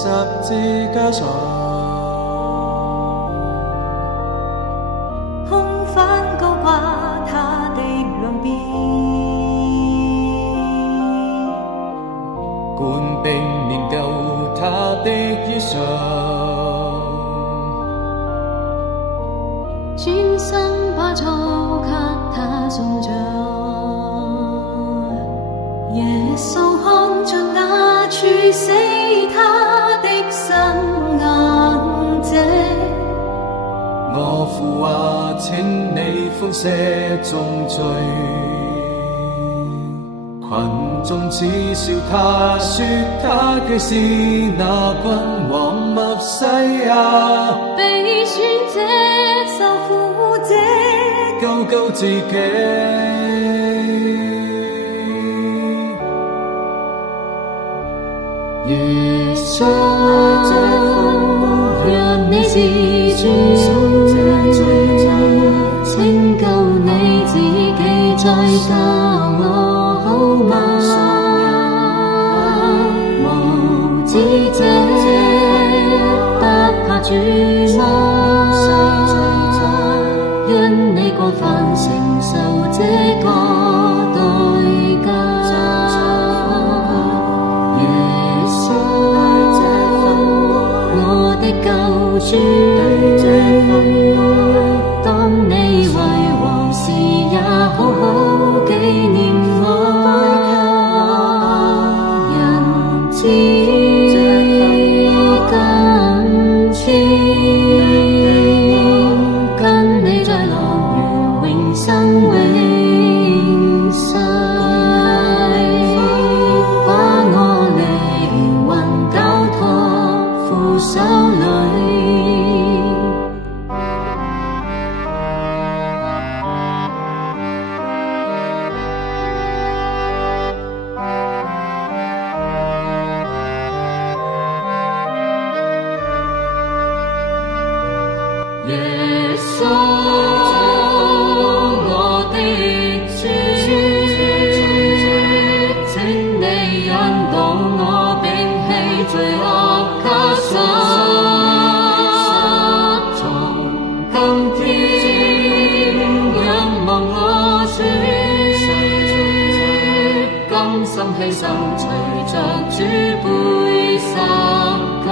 十字架上，空帆高掛他的兩邊，官兵研究他的衣裳，專心把草給他送上。耶穌看着那處死他的新眼睛，我父啊，請你寬赦眾罪。群眾恥笑他，說他既是那君王默西亞，被選者受苦者，救救自己。耶穌，若你是主，請救你自己再救我好嗎？無知者不怕主嗎？因你過犯承受這個代價。救主，當你為王時，也好好紀念我。人子今天，跟你在樂園永生永世，把我靈魂交託父手裏。耶穌，我的主，請你引導我摒棄罪惡枷鎖，從今天仰望我主，甘心犧牲，隨着主背十架。